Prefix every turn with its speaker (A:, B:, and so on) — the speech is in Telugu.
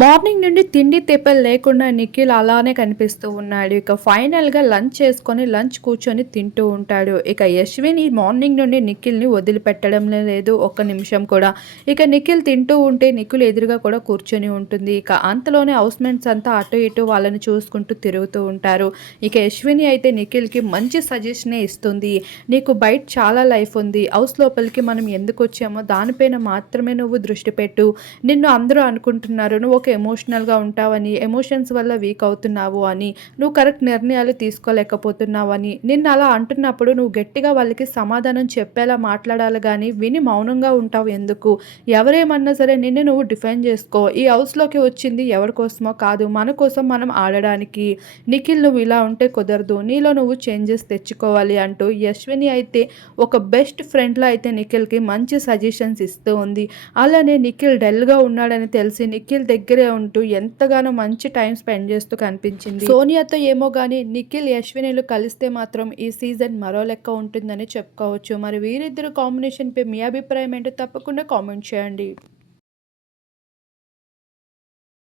A: మార్నింగ్ నుండి తిండి తెప్పలు లేకుండా నిఖిల్ అలానే కనిపిస్తూ ఉన్నాడు. ఇక ఫైనల్గా లంచ్ చేసుకొని లంచ్ కూర్చొని తింటూ ఉంటాడు. ఇక యశ్విన్ ఈ మార్నింగ్ నుండి నిఖిల్ని వదిలిపెట్టడం లేదు. ఒక్క నిమిషం కూడా. ఇక నిఖిల్ తింటూ ఉంటే నిఖిల్ ఎదురుగా కూడా కూర్చొని ఉంటుంది. ఇక అంతలోనే హౌస్ మేట్స్ అంతా అటు ఇటు వాళ్ళని చూసుకుంటూ తిరుగుతూ ఉంటారు. ఇక యశ్విని అయితే నిఖిల్కి మంచి సజెషనే ఇస్తుంది. నీకు బయట చాలా లైఫ్ ఉంది. హౌస్ లోపలికి మనం ఎందుకు వచ్చామో దానిపైన మాత్రమే నువ్వు దృష్టి పెట్టు. నిన్ను అందరూ అనుకుంటున్నారు. నువ్వు ఎందుకు ఎమోషనల్గా ఉంటావని ఎమోషన్స్ వల్ల వీక్ అవుతున్నావు అని నువ్వు కరెక్ట్ నిర్ణయాలు తీసుకోలేకపోతున్నావు అని నిన్ను అలా అంటున్నప్పుడు నువ్వు గట్టిగా వాళ్ళకి సమాధానం చెప్పేలా మాట్లాడాలి కానీ విని మౌనంగా ఉంటావు ఎందుకు? ఎవరేమన్నా సరే నిన్ను నువ్వు డిఫెండ్ చేసుకో. ఈ హౌస్లోకి వచ్చింది ఎవరి కోసమో కాదు మన కోసం మనం ఆడడానికి. నిఖిల్ నువ్వు ఇలా ఉంటే కుదరదు. నీలో నువ్వు చేంజెస్ తెచ్చుకోవాలి అంటూ యశ్విని అయితే ఒక బెస్ట్ ఫ్రెండ్లో అయితే నిఖిల్కి మంచి సజెషన్స్ ఇస్తూ ఉంది. అలానే నిఖిల్ డల్గా ఉన్నాడని తెలిసి నిఖిల్ దగ్గర ఉంటూ ఎంతగానో మంచి టైం స్పెండ్ చేస్తూ కనిపించింది. సోనియాతో ఏమో కానీ నిఖిల్ యశ్వినిలు కలిస్తే మాత్రం ఈ సీజన్ మరో లెక్క ఉంటుందని చెప్పుకోవచ్చు. మరి వీరిద్దరు కాంబినేషన్ పై మీ అభిప్రాయం ఏంటో తప్పకుండా కామెంట్ చేయండి.